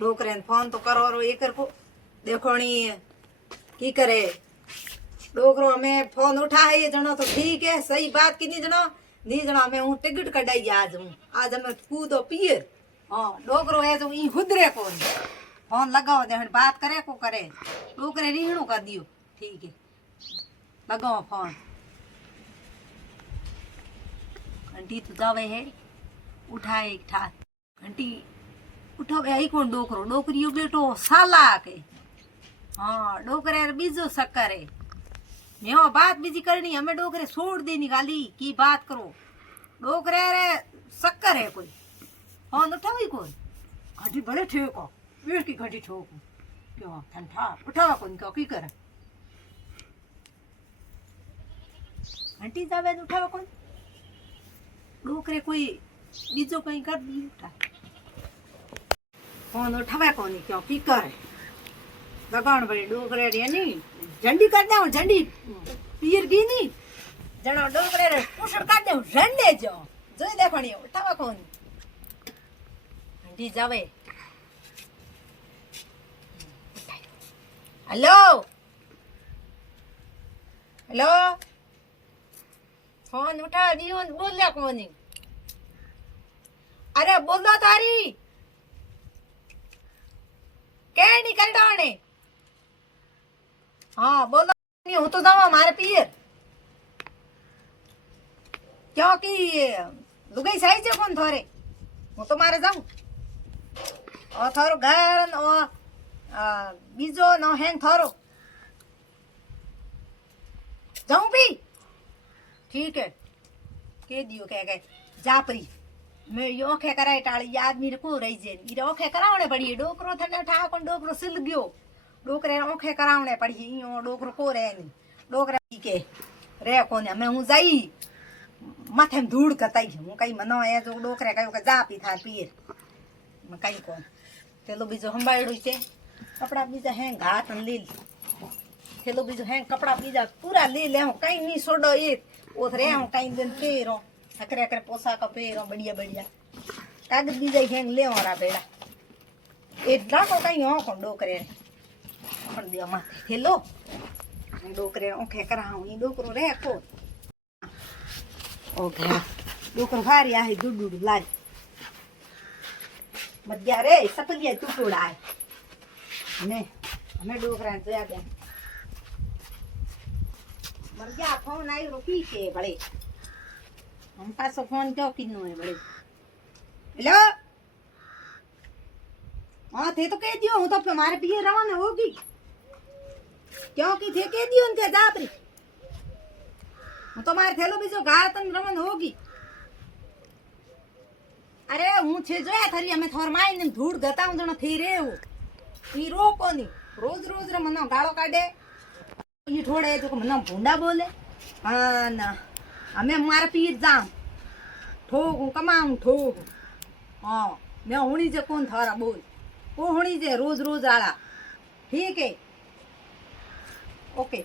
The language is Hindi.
डोकरे ने फोन तो करो और ये कर को देखो नहीं की करे डोकरो हमें फोन उठाए ये जनो तो ठीक है सही बात की नहीं जनो नहीं जनो हमें हूँ टिकट कटाई आज हमें कूदो पियर हाँ डोकरो है तो ई हुदरे कौन फोन लगाओ दे बात करे को करे डोकरे रीणू कर दियो ठीक है लगाओ फोन घंटी तो जावे है उठाए ठा घंटी उठो आई कौन डोकरो डोकरियो बेटो साला के हाँ डोकरे बीजो शक्कर है यो बात बीजी करनी हमें डोकरे छोड़ देनी गाली की बात करो डोकरे रे शक्कर है कोई हाँ उठावी कौन घंटी बड़े ठेको वीर की घंटी ठोको क्यों ठंडा उठावा कौन क्यों की करे घंटी जावे उठावा कौन डोकरे कोई बीजो कहीं कर दी उठा फोन उठावे कौन क्यों की करे लगान बड़ी डोकरे रे नहीं झंडी कर दे झंडी पीर की नहीं जणो डोकरे रे पुषण कर दे झंडे जो જોઈ દેખણી ઉઠાવા કોણ ઘંટી જાવે હેલો હેલો ફોન ઉઠા દીવો બોલ્યા કોની અરે બોલો તારી કેની કરડાણે हाँ बोलो नहीं हूँ तो जावा मारे पियर क्योंकि लुगाई सही है कौन थोरे हूँ तो मारे जाऊँ और थारो घर और बीजो न हैंग थारो जाऊँ भी ठीक है के दियो कह जापरी मैं ये ओखे कराए टाड़ी आदमी को रही जे इरे ओखे करावणे पड़ी डोकरो थने ठा कोन डोकरो सिल गयो डोकरे ओखे करावणे पड़ी इयो डोकरो को रे नहीं डोकरा के रे कोने मैं हूं जाई माथे में धूड़ कताई हूं कई मनो है जो डोकरे कयो के जा पी था पीर मैं कई कोन तेलो बीजो हंबायडो छे कपड़ा बीजा है घात ले तेलो बीजो है कपड़ा बीजा पूरा ले ले हूं कई नहीं छोड़ो एक ओथरे हूं कई दिन पेरो हकरे हकरे पोशाक पेरो बढ़िया बढ़िया कागज बीजा है ले ओरा बेड़ा एटला को कई हो कोन डोकरे पण दियो माथे हेलो डोकरे ओखे कराऊं ई डोकरो रे को ओके डोकरो भारी आहे दुडुड लाई मध्या रे सपलिया टुकड़ा है ने हमें डोकरा ने जोया दे मर गया फोन आई रोकी के बड़े हम पास फोन क्यों किनो है बड़े हेलो हाँ थे तो कह दियो हूँ तो हमारे पिए रवाना होगी क्योंकि थे कह दियो उनके जापरी हूँ तो मारे थेलो बीजो घातन रवन होगी अरे हूँ छे जोया थारी हमें थोर माई ने धूड़ गता हूँ जनो थी रे वो ई रो कोनी रोज रोज रे मनो गालो काढे ई ठोड़े जो मनो भूंडा बोले हाँ ना हमें मारे पीर जाम ठोकू कमाऊं ठोकू हाँ मैं हुणी जे कौन थारा बोल वो हुणी जे रोज रोज आला ठीक है ओके